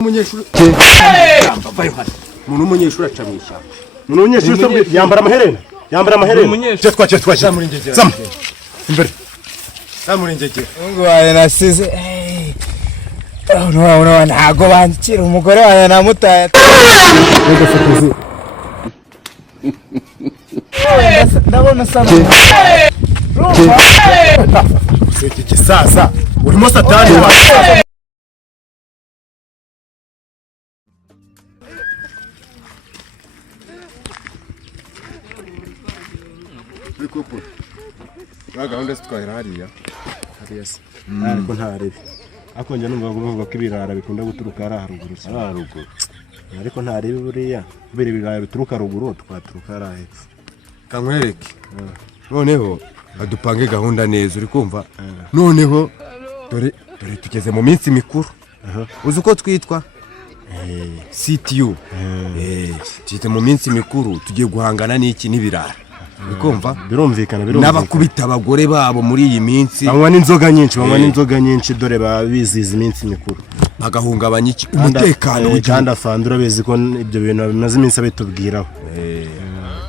umunyeshuri umuntu umunyeshuri acamisha umuntu umunyeshuri yambara amaherena cyetwa zama imbere zamurengegera ngo waye nasize no ntago bankira umugore waye namutaye ndabona sana iki sasa urimo satani wa bikuko gahunda zitwahira hariya se ariko ntarebe akonje numva bavuga ko ibirara bikunda guturuka ari haruguru ariko ntarebe buriya bere ibirara bituruka ruguru twaturuka ari hepfo kankwereke noneho adupange gahunda neza uri kumva noneho dore tugeze mu minsi mikuru uzi uko twitwa CTU tugeze mu minsi mikuru tugiye guhangana n'iki n'ibirara bikumva birumvikana n'abakubita abagore babo muri iyi minsi banywa n'inzoga nyinshi dore babiziza iminsi mikuru bagahungabanya iki umutekano w'iganda fandura bezi ko ibyo bintu bimaze iminsi abitubwiraho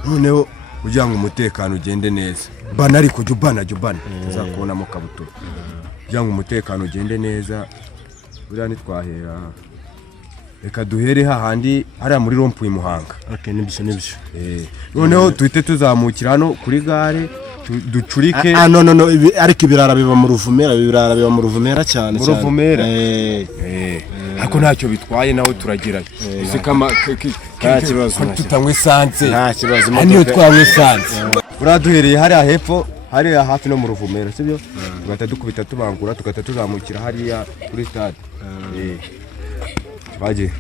noneho kugira ngo umutekano ugende neza bana ariko jubana tuzakubona mu kabutura kugira ngo umutekano ugende neza buriya nitwahera reka duhere hahandi hariya muri rompuye Muhanga nibyo noneho tuhite tuzamukira hano kuri gare ducurike no ariko ibirara biba mu ruvumera cyane mu ruvumera ariko ntacyo bitwaye naho turagerayo nta kibazo tutanywe esanse nta kibazo niyo twanywe esanse uraduhereye hariya hepfo hariya hafi no mu ruvumera sibyo tugahita dukubita tubangura tugahita tuzamukira hariya kuri stade bagiye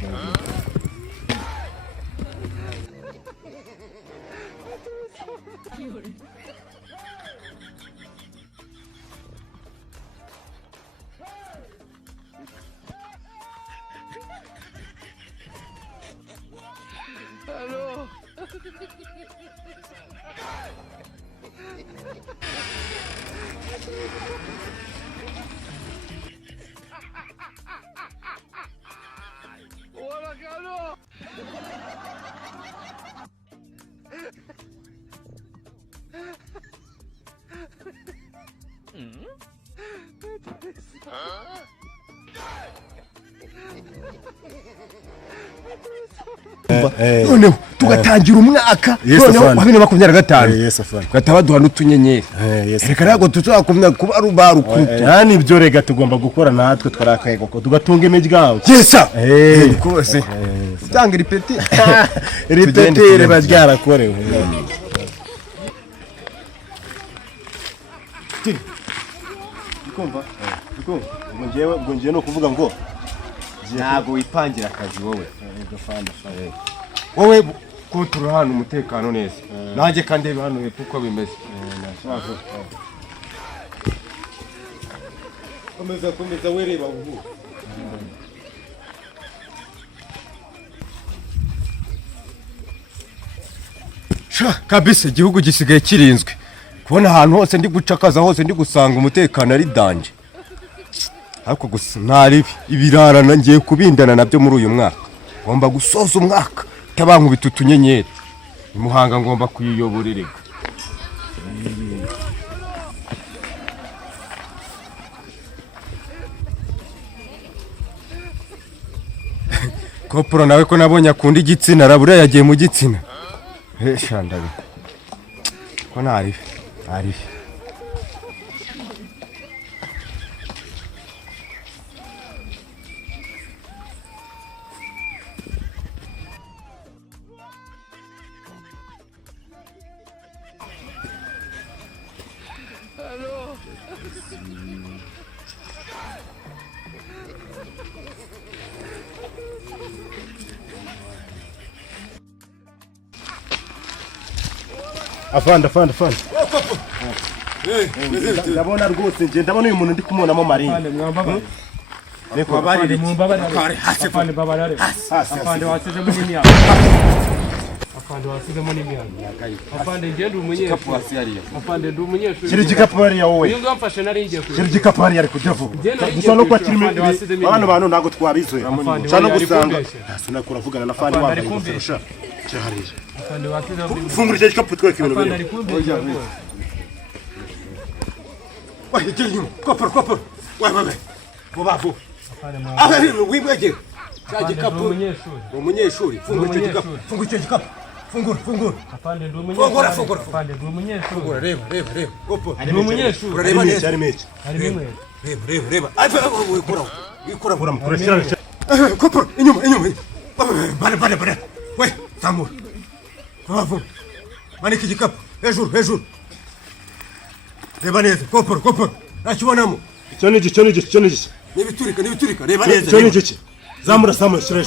noneho tugatangira umwaka noneho wa 2025 ugahita baduha n'utunyenyeri reka ntabwo tuzakomeza kuba rubarukutu yani ibyo rega tugomba gukora natwe twarakaye koko tugatunga imiryango yesa kose cyangwa ripeti reba ryarakorewe ukumva ngiye no kuvuga ngo ntabwo wipangira akazi wowe kontura hano umutekano neza nanjye kandi hano hepfo uko bimeze komeza wereba ubu kabisa igihugu gisigaye kirinzwe kubona ahantu hose ndi gucakaza hose ndi gusanga umutekano ari danje ariko gusa ntaribi ibirarana ngiye kubindana nabyo muri uyu mwaka ngomba gusoza umwaka tabankubita utunyenyeri Muhanga ngomba kuyiyoborera kopro nawe ko nabonye akunda igitsina rabura yagiye mu gitsina shandabe ko ntaribi afanda ndabona rwose nje ndabona uyu muntu ndi kumubonamo Marine Neko bari mumbabarire hasi afande babarare afande waseje munini Afande wasizemo n'imyanda. Afande ngende umunyeshuri. Kapu hasi hariya. Afande ndi umunyeshuri. Shira igikapu hariya wowe. Uyu ngamfashe nari ngiye kwiga. Shira igikapu hariya ariko devu. Gusa no kwakira abantu ntago twabizoye. Cyane gusanga. Sinakura vugana na fandi wambaye ingofero. Cyahariye. Afande wasizemo. Fungura icyo gikapu tweke ibintu Afande biri. ari kumbesha. Wai jeni kopor. Wai. Bobavu. Afande mwa. Ahari wimwege. Cyaje Afande kapu. ndi umunyeshuri. Umunyeshuri. Fungura icyo gikapu. Fungura icyo gikapu. Fungura. Afande ndi umunyeshuri. Fungura. Afande ndi umunyeshuri. Fungura reba. Kopor. Ndi umunyeshuri. Urareba neza. Ari meke. Harimo inkweto. Reba. Wikora. Kurashira. Kopor inyuma. Bana. Wai tamur. Bobavu. Maniki igikapu. Hejuru. Reba neza. Kopor. Nakibonamo. Icyo ni iki. Nibiturika. Reba neza. Icyo ni iki. Zamura shira.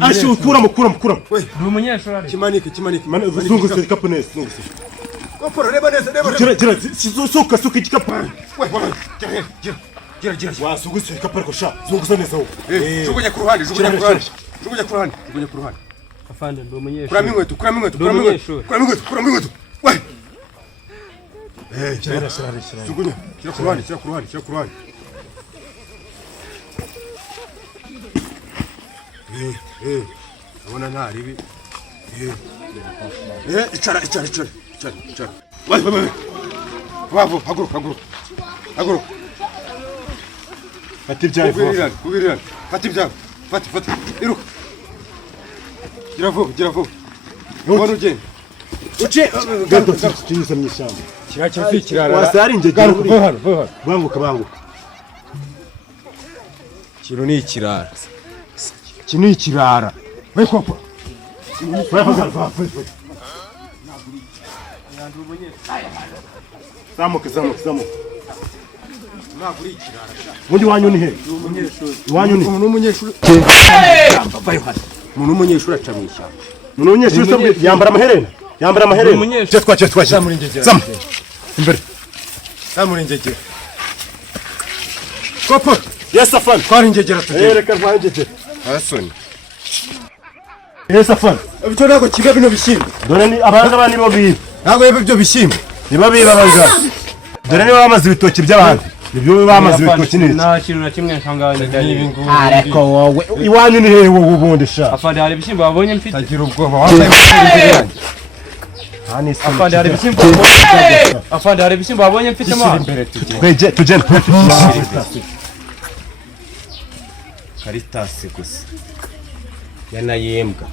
Ashi kuramo. Wai. Ndi umunyeshuri ari. Kimanike. Zunguza igikapu neza. Kopor reba neza. Gira. Suka igikapu. Wai. Gira. Wasuguza igikapu ariko sha. Zunguza neza wowe. Jugunya ku ruhande. Jugunya ku ruhande. Afande ndi umunyeshuri. Kuramo inkweto. Ndi umunyeshuri. Kuramo inkweto. Wai. Shira. Jugunya. Shyira ku ruhande. Abona nta ribi. Icara. Wai. Bavu, haguruka. Ati byaye. Kubirirana. Fata ibyawe. Fata. Iruka. Gira vuba. Ubona ugenda. Uce. Gato kinyuza mu ishyamba. Kirara. Wasari inge Garuka hano. Banguka. Kino ni ikirara. Wai kopa. Zamuka. Ntabwo uri ikirara. Undi wanyu ni he? Wanyu ni. Umuntu w'umunyeshuri. Umuntu w'umunyeshuri aca mu ishyamba. Umuntu w'umunyeshuri yambara amaherena. Twakira. Zamu. Imbere. Zamurengegera. Kopa. Yes afan. Twarengegera tugenda. Reka rwangegera. Arasoni. Yes afan. Ibyo ntabwo kiba bino bishyimbo. Dore ni abangaba nibo biba. Ntabwo yeba ibyo bishyimbo. Niba biba abangaba. Dore niba bamaze ibitoki by'abandi. Nibyo bamaze ibitoki niki. Nta kintu na kimwe nshangaye N'ibi ngubi. Ariko wowe iwanyu ni hehe wowe ubundi sha. Afande hari ibishyimbo babonye mfite. Tagira ubwoba. Wambaye imbere yanjye. Afande hari ibishyimbo. Afande hari ibishyimbo babonye mfite ma. Imbere tugenda. Tugende. Karitasi gusa. Yanayembwa.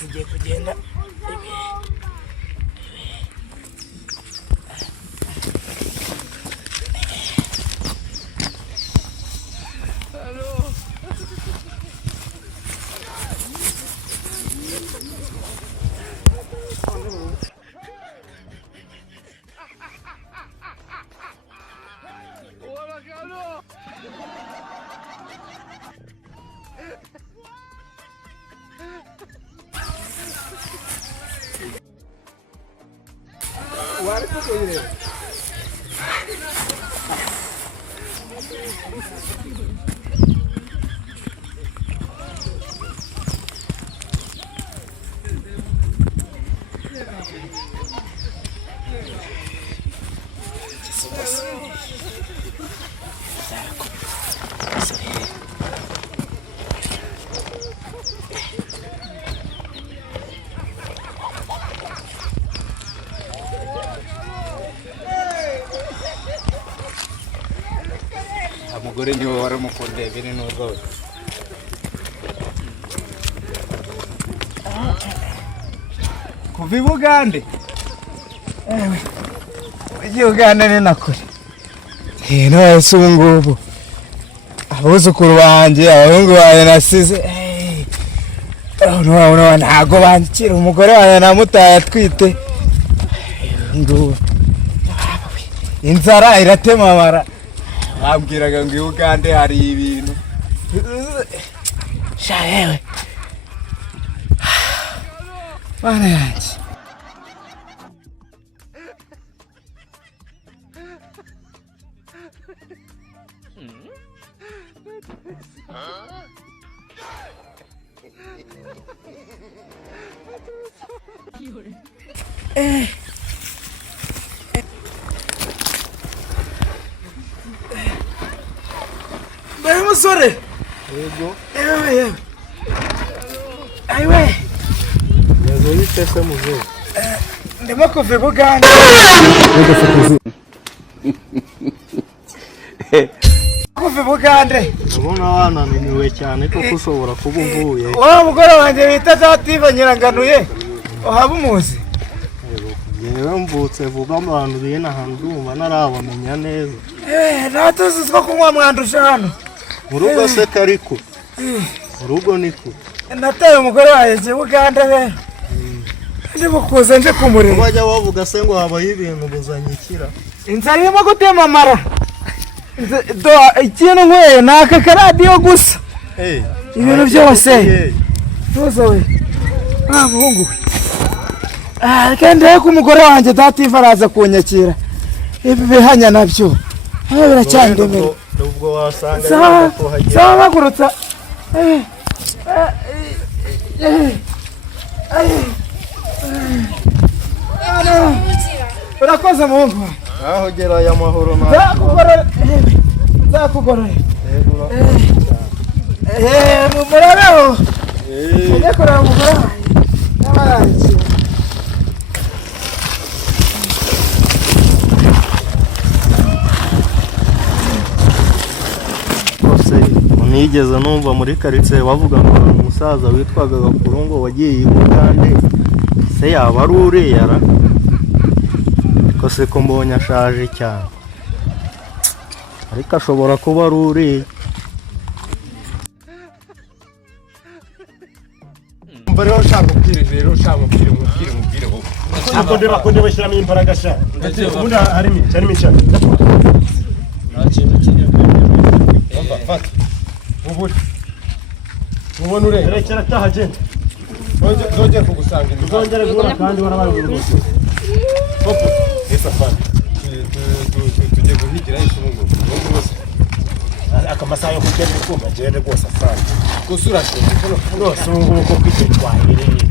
Zigiye kugenda. umugore niwe waramukundeye biri n'ubwo kuva i Bugande ujye Uganda ni nakure none se ubu ngubu abuzukuru banjye abahungu banjye nasize ntabwo bandikira umugore wanjye namutaye atwite inzara iratema amara bambwiraga ngo i Bugande hari ibintu sha yewe bana yanjye Bari musore yego yewe aiwe Neza yitese muzo ndimo kuva i Bugande kuva i Bugande ubona wanananiwe cyane kuko ushobora kuba uvuye wa mugore wanjye bita Dativa Nyiranganuye uhaba umuzi yewe mvutse vuba abantu bene ahantu ndumva narabamenya neza natuzi two kunywa mwandusha hano mu rugo se kariko mu rugo niko nataye umugore wanjye i Bugande rero ndimo kuza nje kumureba bajya bavuga se ngo habaho ibintu buzanyikira inzara irimo gutema amara ikintu nkweyo ni aka karadiyo gusa ibintu byose tuzo we wa muhungu we kandi rero ko umugore wanjye Dativa araza kunyakira ibi bihanya nabyo biracyandemera ubwo wasanga sawa bagurutsa urakoze muhungu aho gera ya mahoro nzakugorora murabeho ujye kureba umugore wanjye n'abarangiye rwose nigeze numva muri karitsiye bavuga ngo umusaza witwaga Gakurungu wagiye i Bugande se yaba ari uriyara ariko se ko mbonye ashaje cyane ariko ashobora kuba ari uriya mba rero ushaka kubwira rero ushaka kubwira wowe ko ndeba shyiramo imbaraga sha ubundi harimo cyane fata ubona ureba rekera taha genda nzongera kugusanga uzongere guhura kandi warabaye rwose popo esa fata tujye guhigira isungu rwose akamasaha yo kugenda kumva gende rwose afana gusura rwose ubu ngubu ko kwitwahereye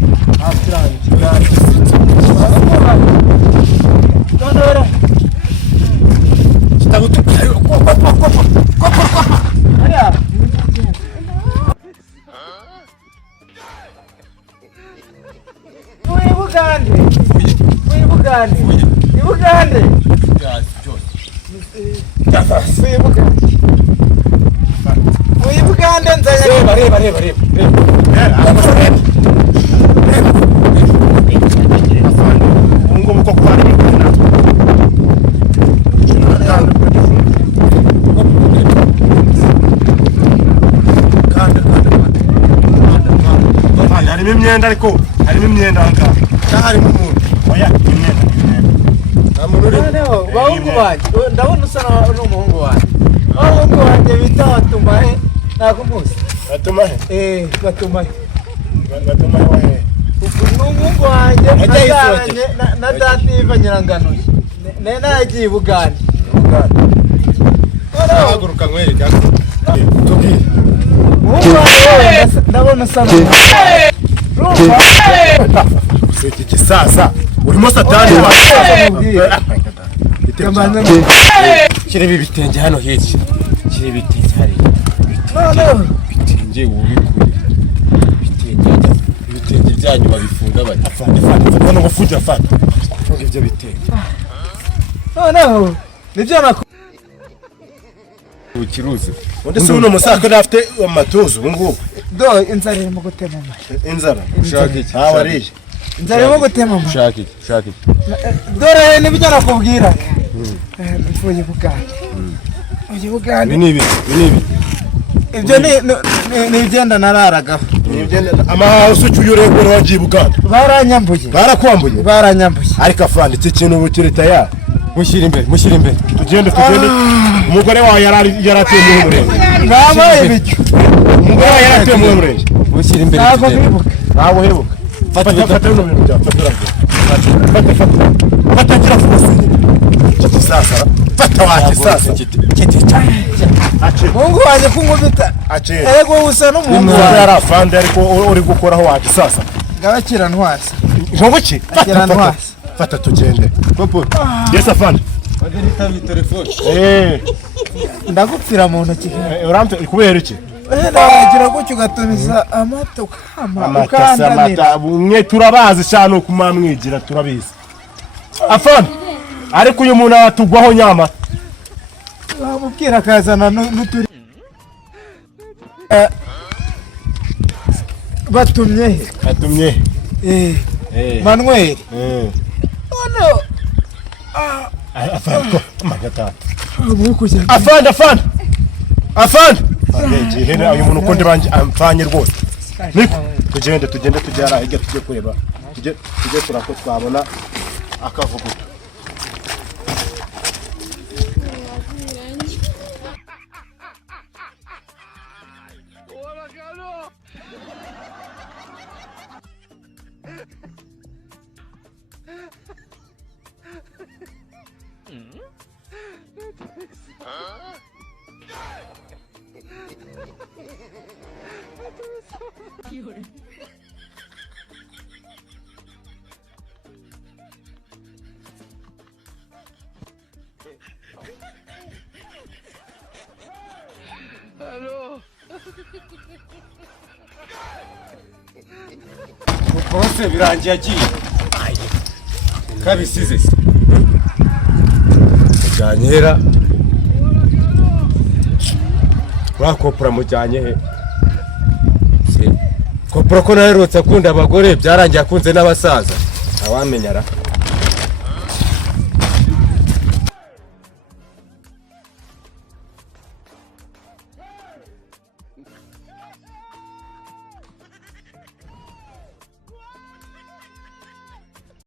harimo imyenda ariko harimo imyenda ahangaha harimo umuntu oya imyenda nta muntu uri bahungu banjye ndabona usa n'umuhungu wanjye bahungu banjye bita Batumahe nakumuzi Batumahe Batumahe wahe ni umuhungu wanjye abyaranye na Dativa Nyiranganuye nagiye i Bugande haguruka nkwereka tubwire umuhungu wanjye ndabona usa iki gisaza urimo satani shyira ibi bitenge hano hirya shyira ibitenge hariya bitenge ubikure ibitenge byanyu babifunga bari afana ubufunge afana funga ibyo bitenge noneho nibyo ukiruzi undi si uno musaka nafite amatuzo ngubu do inzara irimo gutema mama inzara ushaka iki wariye inzara irimo gutema mama ushaka iki dore nibyo nakubwira mvuye bugande uyu bugande nibi ibyo ni igenda nararagaho amahaho ucyuye uregura wagiye bugande baranyambuye barakwambuye ariko afande iki kintu ubu kiri tayari mushyira imbere tugende umugore wawe yaratuye mu murenge nabaye ibicyo umugore wawe yaratuye mu murenge mushyira imbere ntabwo mwibuka ntabwo uhebuka fata bino bintu byawe fata gira fusi kiti sasa fata waje sasa kiti mungu waje kunkubita ego usa n'umuhungu wawe yarafande ariko uri gukoraho waje sasa ngabakira ntwasa ntoki fata tugende popo yes afande nitabi telefone ndagupfira mu ntoki urampe kubera iki nagira gutyo ugatumiza amata ukandamira mwe turabazi cyane kumamwigira turabizi afande ariko uyu muntu atugwaho nyama bamubwira akazana n'uturi batumye Manuel no afande ko magata afande ngihera uyu muntu ukonde banje amfanye rwose niko tugende tujyara hirya tujye kureba tujye kurako twabona akavuguto bose birangiye agiye kabisize mujyanyera wakopura mujyanye he kopura ko naherutse akunda abagore byarangiye akunze n'abasaza awamenyara